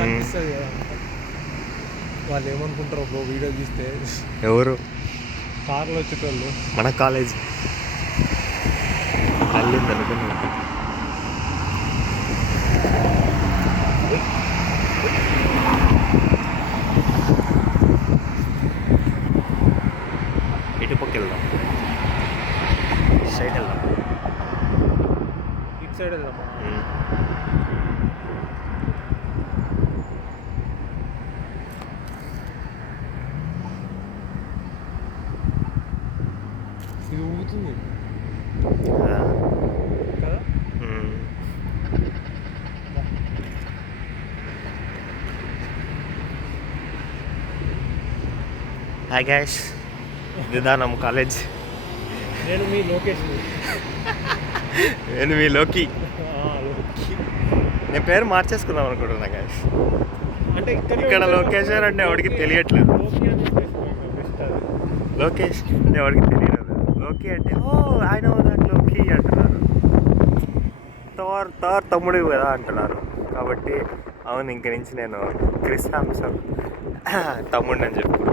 కనిపిస్తుంది కదా. వాళ్ళు ఏమనుకుంటారు బ్రో వీడియో తీస్తే? ఎవరు? కార్లో వచ్చేటోళ్ళు. మన కాలేజ్ అల్లింది అనుకున్నా. ఇటు పక్క వెళ్దాం, సైడ్ వెళ్దాం. ఇటు సైడ్ వెళ్దామా? ఇది ఊగుతుంది కదా. హాయ్ గైస్, ఇదిదా నమ్మ కాలేజ్. నేను మీ లోకేష్. నేను మీ లోకి. నేను పేరు మార్చేసుకుందాం అనుకుంటున్నా గైస్. అంటే ఇక్కడ లొకేషన్ అంటే ఎవరికి తెలియట్లేదు. లోకేష్ అంటే ఎవరికి తెలియదు. లోకి అంటే ఓ ఆయన లోకి అంటున్నారు. థార్ తమ్ముడు కదా అంటున్నారు. కాబట్టి అవును, ఇంక నుంచి నేను క్రిస్ హామ్సన్ తమ్ముడిని అని చెప్పుకుంటాను.